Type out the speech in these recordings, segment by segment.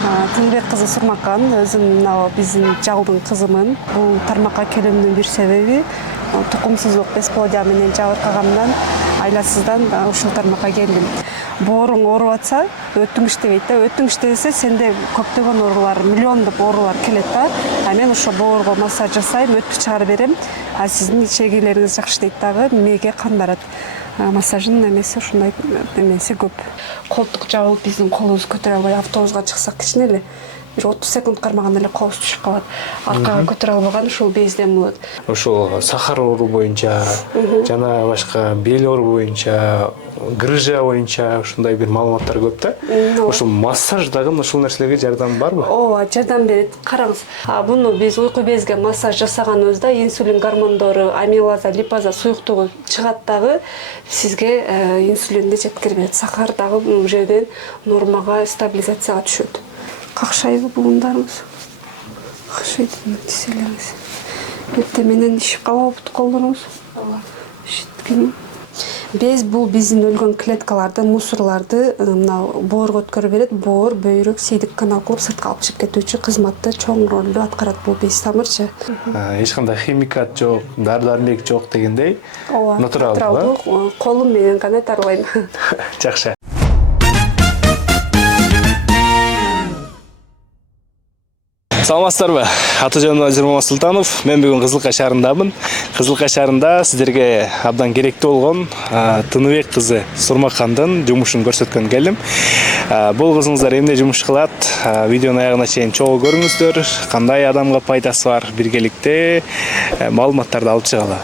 Тыныбек кызы Сурмакан, өзүм мына биздин жалдын кызымын. Бул тармакка келүүмдүн бир себеби тукумсуздук бесплодия менен жабыркагандан айласыздан ушул тармакка келдим. Бооруң ооруп атса, өтүң иштебейт да. Өтүң иштесе сенде көптөгөн оорулар, миллиондоп оорулар келет да. Мен ошо боорго массаж жасайм, өтүп чыгарып берем. Сиздин ичегилериңиз жакшы дейт дагы, мээге кан барат. Массаждын эмеси ушундай эмеси көп. Колтук жабылып биздин колубуз көтөрө албай автобуска чыксак кичине эле бир 30 секунд кармаганда эле колубуз түшүп калат. Аркага көтөрө албаган ушул безден болот. Ошол сахар оору боюнча жана башка бел оору боюнча, грыжа боюнча ушундай бир маалыматтар көп да. Ошол массаж дагы ушул нерселерге жардам барбы? Ооба, жардам берет. Караңыз, буну биз уйку безге массаж жасаганыбызда инсулин гормондору, амилаза, липаза суюктугу чыгат дагы сизге инсулинди жеткирип берет. Сахар дагы бул жерден нормага, стабилизацияга түшөт. Какшайбы бугундарыңыз? Какшайт тиселеңиз. Эртең менен ишип калабы колдоруңуз? Ооба. Ишиткени. Без бул биздин өлгөн клеткаларды, мусорларды мына боорго өткөрүп берет. Боор, бөйрөк, сейдик канал кылып сыртка алып чыгып кетүүчү кызматты чоң ролду аткарат бул без тамырчы. Эч кандай химикат жок, дары-дармек жок дегендей. Ооба. Натуралдуу. Колум менен гана тарлайм. Жакшы. Саламатсыздарбы? Атажан Азир Мамасултанов. Мен бүгүн Кызылкай шаарындамын. Кызылкай шаарында сиздерге абдан керектүү болгон Тыныбек кызы Сурмакандын жумушун көрсөткөн келдим. Бул кызыңыздар эмне жумуш кылат? Видеонун аягына чейин чогуу көрүңүздөр. Кандай адамга пайдасы бар? Биргеликте маалыматтарды алып чыгалы.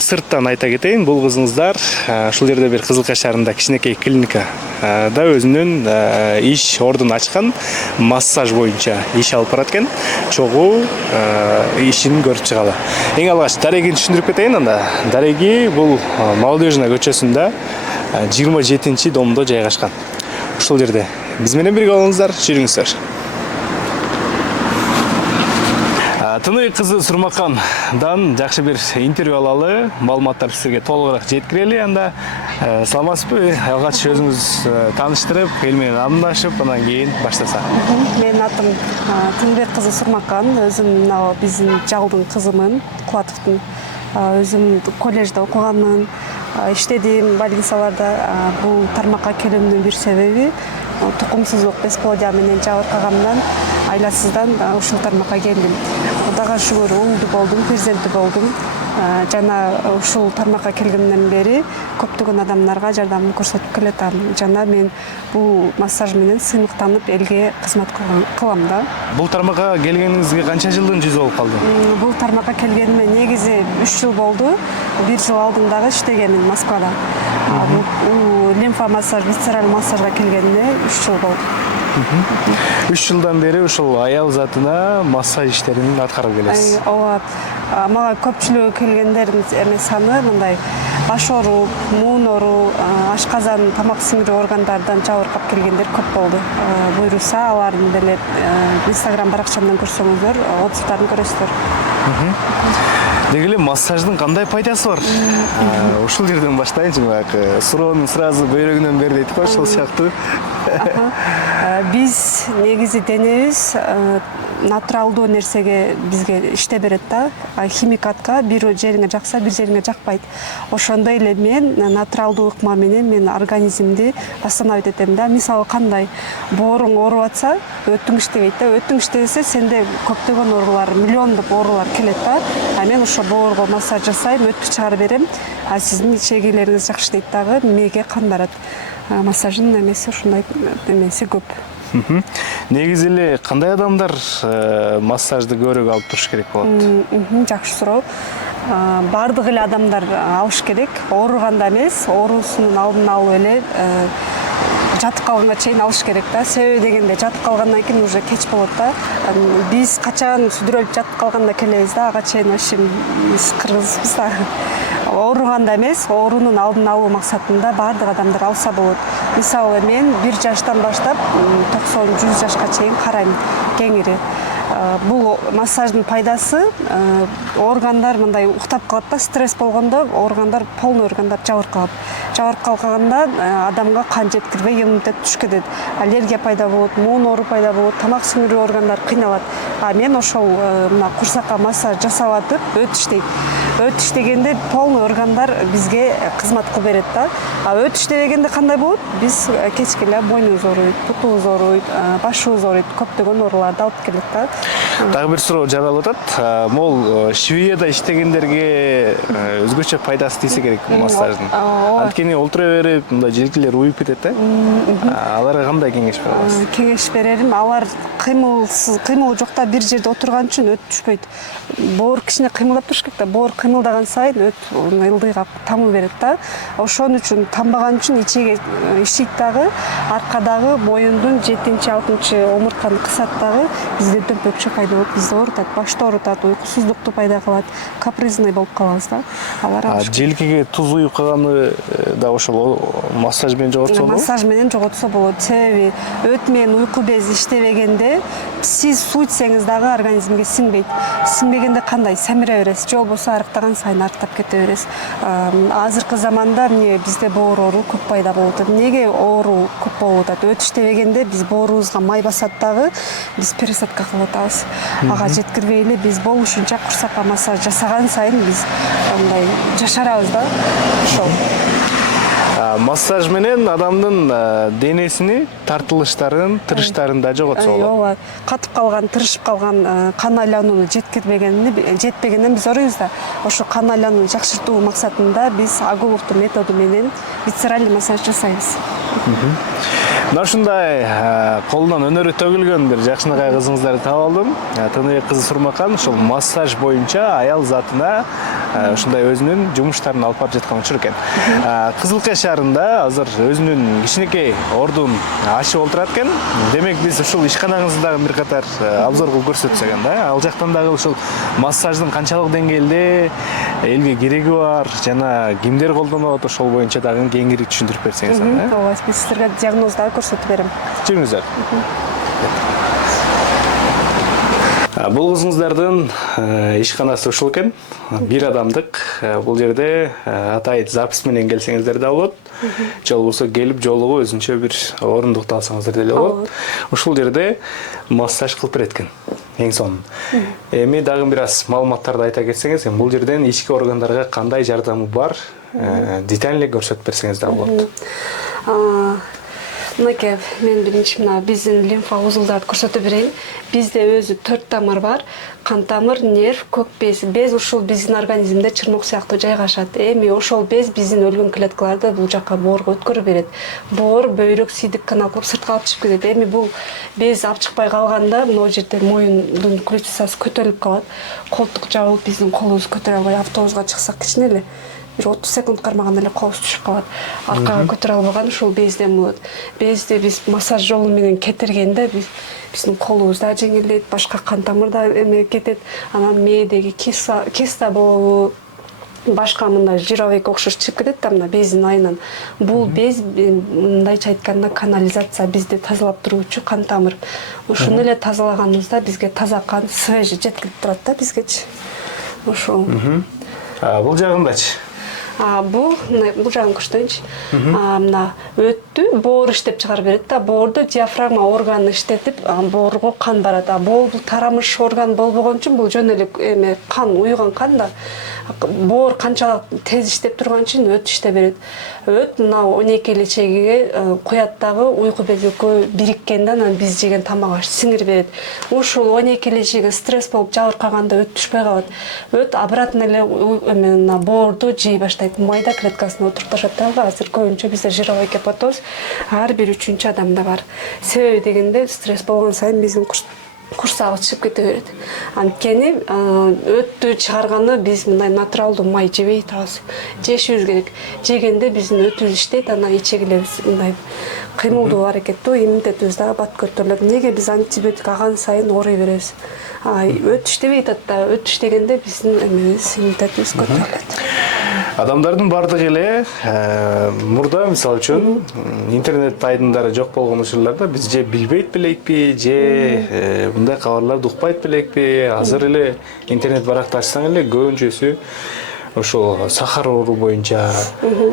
Сырттан айта кетейин, бул кызыңыздар ушул жерде бир Кызылкай шаарында кичинекей клиника да өзүнүн иш ордун ачкан, массаж боюнча иш алып барат экен. Чогуу ишин көрүп чыгалы. Эң алгач дарегин түшүндүрүп кетейин анда. Дареги бул Молодежная көчөсүндө 27-чи домдо жайгашкан. Ушул жерде биз менен бирге болуңуздар, жүрүңүздөр. Тыныбек кызы Сурмакандан жакшы бир интервью алалы, маалыматтар сизге толугураак жеткирели. Анда саламатсызбы? Алгач өзүңүз тааныштырып, эл менен амандашып, андан кийин баштасак. Менин атым Тыныбек кызы Сурмакан, өзүм мына биздин жалдын кызымын, Кулатовдун. Өзүм коллежде окуганмын, иштедим больницаларда. Бул тармакка келүүмдүн бир себеби тукумсуздук бесплодия менен жабыркагандан айласыздан ушул тармакка келдим. Кудайга шүгүр, улду болдум, перзенттүү болдум. Жана ушул тармакка келгенден бери көптөгөн адамдарга жардам көрсөтүп келатам. Жана мен бул массаж менен сыймыктанып элге кызмат кылам да. Бул тармакка келгениңизге канча жылдын жүзү болуп калды? Бул тармакка келгениме негизи 3 жыл болду. 1 жыл алдын дагы иштегенмин Москвада. Бул лимфа массаж, висцераль массажга келгениме 3 жыл болду. 3 жылдан бери ушул аял затына массаж иштерин аткарып келесиз. Ооба. Мага көпчүлүгү келгендердин саны мындай баш ооруп, муун оору, ашказан, тамак сиңирүү органдардан жабыркап келгендер көп болду. Буйруса алардын деле Instagram баракчамдан көрсөңүздөр, отзывдарын көрөсүздөр. Деги эле массаждын кандай пайдасы бар? Ушул жерден баштайынчы, баягы суроонун сразу бөйрөгүнөн бер дейт го, ошол сыяктуу. Биз негизи денебиз натуралдуу нерсеге бизге иште берет да. Химикатка бир жериңе жакса, бир жериңе жакпайт. Ошондой эле мен натуралдуу ыкма менен мен организмди остановить этем да. Мисалы кандай бооруң ооруп атса, өтүң иштебейт да. Өтүң иштесе сенде көптөгөн оорулар, миллиондоп оорулар келет да. Мен ошо боорго массаж жасайм, өтүп чыгарып берем. Сиздин ичегилериңиз жакшы дейт дагы, мээге кан барат. Массаждын эмеси ушундай эмеси көп. Негизи эле кандай адамдар массажды көбүрөөк алып туруш керек болот? Жакшы суроо. Бардык эле адамдар алыш керек. Ооруганда эмес, оорусунун алдын алып эле жатып калганга чейин алыш керек да. Себеби дегенде жатып калгандан кийин уже кеч болот да. Биз качан сүдүрөлүп жатып калганда келебиз да, ага чейин вообще кыргызбыз да. Ооруганда эмес, оорунун алдын алуу максатында бардык адамдар алса болот. Мисалы мен 1 жаштан баштап 90-100 жашка чейин карайм кеңири. бул массаждын пайдасы органдар мындай уктап калат да, стресс болгондо органдар, полный органдар жабыркалат. Жабыркалып калганда адамга кан жеткирбей иммунитет түшүп кетет. Аллергия пайда болот, муун оору пайда болот, тамак сиңирүү органдар кыйналат. Мен ошол мына курсакка массаж жасап атып өтө иштейт. Өтө иштегенде полный органдар бизге кызмат кылып берет да. Өтө иштебегенде кандай болот? Биз кечке эле бойнубуз ооруйт, бутубуз ооруйт, башыбыз ооруйт, көптөгөн ооруларды алып келет да. Дагы бир суроо жаралып атат. Могул Швецияда иштегендерге өзгөчө пайдасы тийсе керек массаждын. Анткени олтура берип, мындай желкелер уюп кетет да. Аларга кандай кеңеш бере аласыз? Кеңеш берерим, алар кыймыл жокта бир жерде отурган үчүн өт түшпөйт. Боор кичине кыймылдап туруш керек да. Боор кыймылдаган сайын өт ылдыйга тамы берет да. Ошон үчүн тамбаган үчүн ичеге ишейт дагы, аркадагы боюндун 7-6 омуртканы кысат дагы, бизде дөмпөкчө пайда болот, бизди оорутат, башты оорутат, уйкусуздукту пайда кылат, капризный болуп калабыз да. Алар желкеге туз уюп калганы да ошол массаж менен жоготсо болот. Массаж менен жоготсо болот. Себеби өт менен уйку бези иштебегенде сиз суу ичсеңиз дагы организмге сиңбейт. Сиңбегенде кандай? Семире бересиз, же болбосо арыктаган сайын арыктап кете бересиз. Азыркы заманда эмне бизде боор оору көп пайда болуп атат. Эмнеге оору көп болуп атат? Өт иштебегенде биз боорубузга май басат дагы, биз пересадка кылып атабыз. Ага жеткирбей эле биз болушунча курсакка массаж жасаган сайын биз мындай жашарабыз да. Ошол. Массаж менен адамдын денесини тартылыштарын, тырыштарын да жоготсо болот. Ооба, катып калган, тырышып калган кан айланууну жетпегенден биз оруйбуз да. Ошо кан айланууну жакшыртуу максатында биз Агуловдун методу менен висцеральный массаж жасайбыз. Мына ушундай колунан өнөрү төгүлгөн бир жакшынакай кызыңыздарды таап алдым. Тыныбек кызы Сурмакан ушул массаж боюнча аял затына ушундай өзүнүн жумуштарын алып барып жаткан учур экен. Кызылкай шаарында азыр өзүнүн кичинекей ордун ачып отурат экен. Демек биз ушул ишканаңызды дагы бир катар обзор кылып көрсөтсөк да. Ал жактан дагы ушул массаждын канчалык деңгээлде элге кереги бар жана кимдер колдонот, ошол боюнча дагы кеңири түшүндүрүп берсеңиз. Ооба, биз силерге диагноз дагы көрсөтүп берем. Жүрүңүздөр. Бул кызыңыздардын ишканасы ушул экен. Бир адамдык. Бул жерде атайт запись менен келсеңиздер да болот. Же болбосо келип жолугу өзүнчө бир орундукты алсаңыздар деле болот. Ушул жерде массаж кылып берет экен. Эң сонун. Эми дагы бир аз маалыматтарды айта кетсеңиз, бул жерден ички органдарга кандай жардамы бар, детально көрсөтүп берсеңиз да болот. Мынакей, мен биринчи мына биздин лимфа узулдарды көрсөтүп берейин. Бизде өзү 4 тамыр бар. Кан тамыр, нерв, көк без. Без ушул биздин организмде чырмок сыяктуу жайгашат. Эми ошол без биздин өлгөн клеткаларды бул жакка боорго өткөрүп берет. Боор бөйрөк, сийдик канал кылып сыртка алып чыгып кетет. Эми бул без алып чыкпай калганда могу жерде моюндун ключицасы көтөрүлүп калат. Колтук жабылып биздин колубузду көтөрө албай автобуска чыксак кичине эле бир 30 секунд кармаганда эле колубуз түшүп калат. Аркага көтөрө албаган ушул безден болот. Безди биз массаж жолу менен кетиргенде биздин колубуз да жеңилдейт, башка кан тамыр да кетет. Анан мээдеги киста болобу, башка мындай жировойго окшош чыгып кетет да мына бездин айынан. Бул без мындайча айтканда канализация, бизди тазалап туруучу кан тамыр. Ушуну эле тазалаганыбызда бизге таза кан свежий жеткирип турат да бизгечи. Ошол. Бул жагындачы. Бул жагын көрсөтөйүнчү. Мына өттү боор иштеп чыгарып берет да. Боорду диафрагма органы иштетип, боорго кан барат. Бул тарамыш орган болбогон үчүн бул жөн эле кан, уюган кан да. Боор канчалык тез иштеп турган үчүн өт иштеп берет. Өт мына 12 илечегиге куят дагы уйку бези экөө бириккенде анан биз жеген тамак аш сиңирип берет. Ушул 12 илечеги стресс болуп жабыркаганда өт түшпөй калат. Өт обратно эле мына боорду жей баштайт. Майда клеткасына отурупташат дагы. Азыр көбүнчө бизде жировой гепатоз ар бир 3-чү адамда бар. Себеби дегенде стресс болгон сайын биздин курсагыбыз чыгып кете берет. Анткени өттү чыгарганы биз мындай натуралдуу май жебей атабыз. Жешибиз керек. Жегенде биздин өтүбүз иштейт, анан ичегилерибиз мындай кыймылдуу аракеттүү, иммунитетибиз дагы бат көтөрүлөт. Неге биз антибиотик аган сайын ооруй беребиз? Өт иштебей атат да, өт иштегенде биздин иммунитетибиз көтөрүлөт. Адамдардын бардыгы эле мурда мисалы үчүн интернет айдындары жок болгон учурларда биз же билбейт белекпи, же мындай кабарларды укпайт белекпи. Азыр эле интернет баракты ачсаң эле көбүнчөсү ошол сахар оору боюнча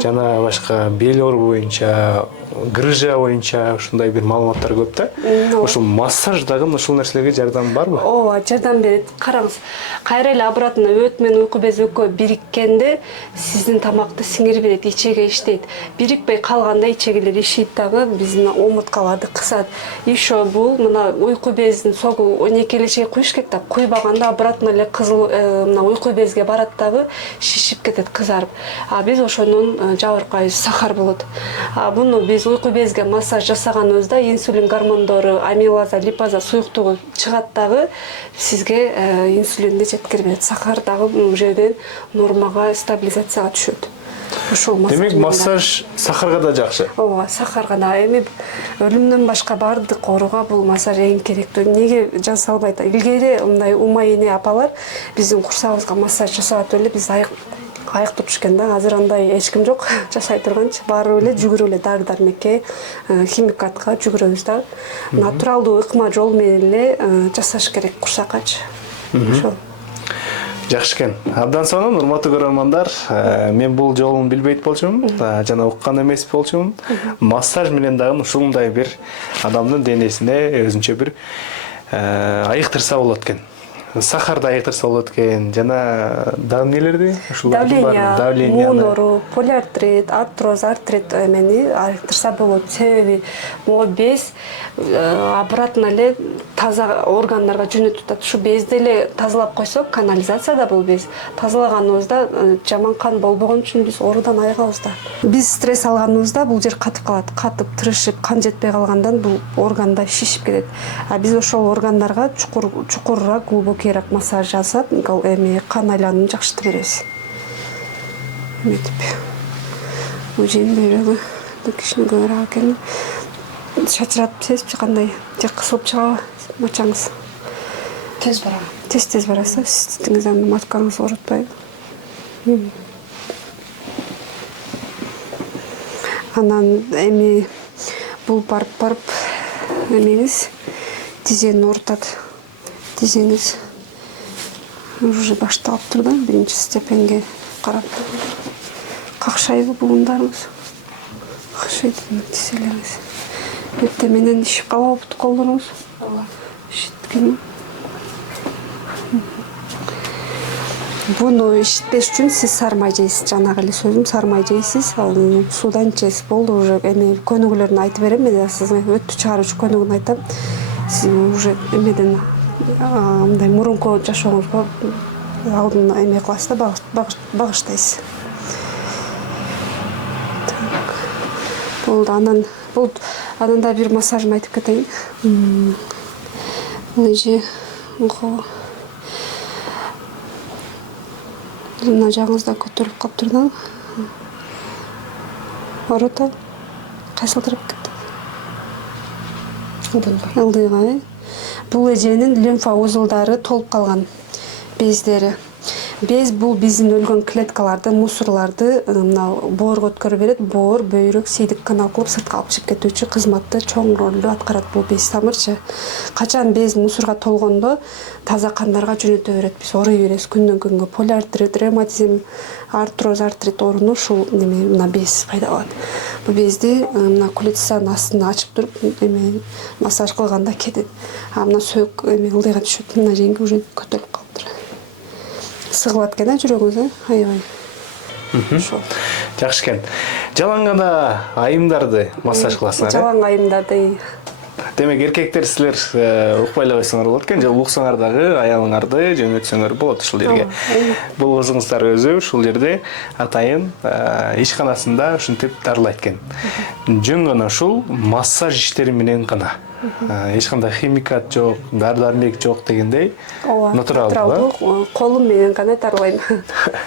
жана башка бел оору боюнча, грыжа боюнча ушундай бир маалыматтар көп да. Ошол массаж дагы ушул нерселерге жардам барбы? Ооба, жардам берет. Караңыз, кайра эле обратно өт менен уйку бези экөө бириккенде сиздин тамакты сиңирип берет, ичеге иштейт. Бирикпей калганда ичегелер ишейт дагы, биздин омурткаларды кысат. Еще бул мына уйку безин согу 12 чейин куюш керек да, куйбаганда обратно эле кызыл мына уйку безге барат дагы, шишип кетет, кызарып. А биз ошонун жабыркайыбыз сахар болот. Буну биз уйку безге массаж жасаганыбызда инсулин гормондору, амилаза, липаза суюктугу чыгат дагы, сизге инсулинди жеткирип берет. Сахар дагы бул жерден нормага, стабилизацияга түшөт. Ошол массаж. Демек массаж сахарга да жакшы. Ооба, сахарга да. Эми өлүмдөн башка бардык ооруга бул массаж эң керектүү. Неге жасалбайт? Илгери мындай ума эне апалар биздин курсагыбызга массаж жасап эле биз айыктып түшкөн да. Азыр андай эч ким жок жасай турганчы. Барып эле жүгүрүп эле дары-дармекке, химикатка жүгүрөбүз да. Натуралдуу ыкма жол менен эле жасаш керек курсаккачы. Ошол. Жакшы экен. Абдан сонун, урматтуу көрөрмандар, мен бул жолун билбейт болчумун, жана уккан эмес болчумун. Массаж менен дагы ушундай бир адамдын денесине өзүнчө бир айыктырса болот экен. Сахарды айыктырса болот экен, жана дагы эмнелерди? Давление, муун оору, полиартрит, артроз, артрит эмени айыктырса болот. Себеби могу без обратно эле таза органдарга жөнөтүп атат. Ушу безди эле тазалап койсок, канализацияда бул без тазалаганыбызда жаман кан болбогон үчүн биз оорудан айыгабыз да. Биз стресс алганыбызда бул жер катып калат, катып тырышып, кан жетпей калгандан бул органда шишип кетет. А биз ошол органдарга чукурраак, глубокийраак массаж жасап, эми кан айлануун жакшыртып беребиз. Эметип. Ужен бүйрөгү кичине көбүрөөк экен. Шачыратып сезипчи кандай? Же кысылып чыгабы мачаңыз? Тез барабы? Тез бараса, сиздиңизден маткаңыз оорутпайбы? Анан эми бул барып эмеңиз тизени оорутат. Тизеңиз уже башталып тур да, биринчи степенге карап. Какшайбы бугундарыңыз? Какшайт тизелериңиз. Эртең менен ишип калабы колдоруңуз? Ооба. Ишиткенби? Буну ишитпеш үчүн сиз сармай жейсиз, жанагы эле сөзүм, сармай жейсиз, ал суудан ичесиз, болду уже эми көнүгүүлөрүн айтып берем, мен сизге өттү чыгаруучу көнүгүүнү айтам. Сиз уже эмеден мындай мурунку жашооңузго алдын эме кыласыз да, багыштайсыз. Болду, анан да бир массажым айтып кетейин. Лыжи, мына жагыңызда көтөрүлүп калыптыр да. Оорута, кайсылдырып кетти. Ылдыйга, бул эженин лимфа узулдары толуп калган, бездери. Без бул биздин өлгөн клеткаларды, мусорларды мына боорго өткөрүп берет. Боор, бөйрөк, сейдик канал кылып сыртка алып чыгып кетүүчү кызматты чоң ролду аткарат бул без тамырчы. Качан без мусорго толгондо таза кандарга жөнөтө берет. Биз ооруй беребиз күндөн күнгө. Полиартрит, ревматизм, артроз, артрит ооруну ушул неме мына без пайда кылат. Бул безди мына кулицанын астына ачып туруп эме массаж кылганда кетет. А мына сөөк эме ылдыйга түшөт. Мына жеңги уже көтөрүлүп калыптыр. Сыгылат экен жүрөгүңүз, аябай. Ошол. Жакшы экен. Жалаңгада айымдарды массаж кыласыңар. Жалаң айымдарды. Демек эркектер силер укпай эле койсоңор болот экен, же уксаңар дагы аялыңарды жөнөтсөңөр болот ушул жерге. Бул кызыңыздар өзү ушул жерде атайын ишканасында ушинтип дарылайт экен. Жөн гана ушул массаж иштери менен гана эч кандай химикат жок, дары-дармек жок дегендей. Натуралдуу, колум менен гана тарбайм.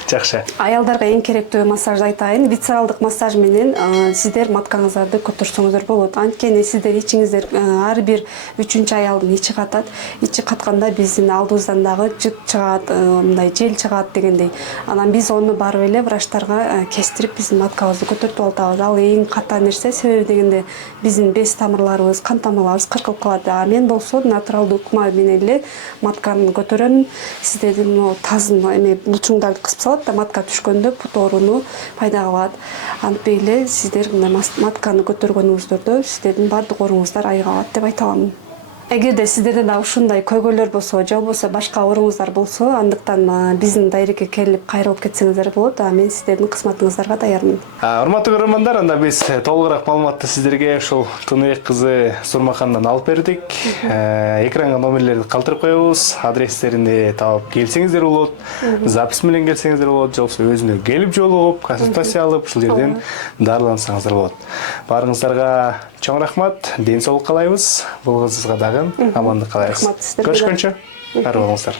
Жакшы. Аялдарга эң керектүү массажды айтайын. Висцералдык массаж менен сиздер маткаңыздарды көтөрсөңүздөр болот. Анткени сиздер ичиңиздер ар бир 3-чү аялдын ичи катат. Ичи катканда биздин алдыбыздан дагы жыт чыгат, мындай жел чыгат дегендей. Анан биз ону барып эле врачтарга кестирип биздин маткабызды көтөртүп атабыз. Ал эң катаа нерсе, себеби дегенде биздин без тамырларыбыз, кан тамырларыбыз кыркылып калат. Мен болсо натуралдуу ыкма менен эле матканы көтөрөм. Сиздердин тазын эме булчуңдарды кысып салат да, матка түшкөндө пут ооруну пайда кылат. Антпей эле сиздер матканы көтөргөнүңүздөрдө сиздердин баардык ооруңуздар айыгалат деп айта алам. Эгерде сиздерде да ушундай көйгөйлөр болсо, же болбосо башка ооруңуздар болсо, андыктан биздин дайрекке келип кайрылып кетсеңиздер болот. Мен сиздердин кызматыңыздарга даярмын. Урматтуу көрөрмандар, анда биз толугураак маалыматты сиздерге ушул Тыныбек кызы Сурмакандан алып бердик. Экранга номерлерди калтырып коебуз, адрестерин таап келсеңиздер болот, запись менен келсеңиздер болот, же болбосо өзүнө келип жолугуп, консультация алып, ушул жерден дарылансаңыздар болот. Баарыңыздарга чоң рахмат, ден соолук каалайбыз. Бул кызга дагы амандык каалайбыз. Көрүшкөнчө, ар болуңуздар.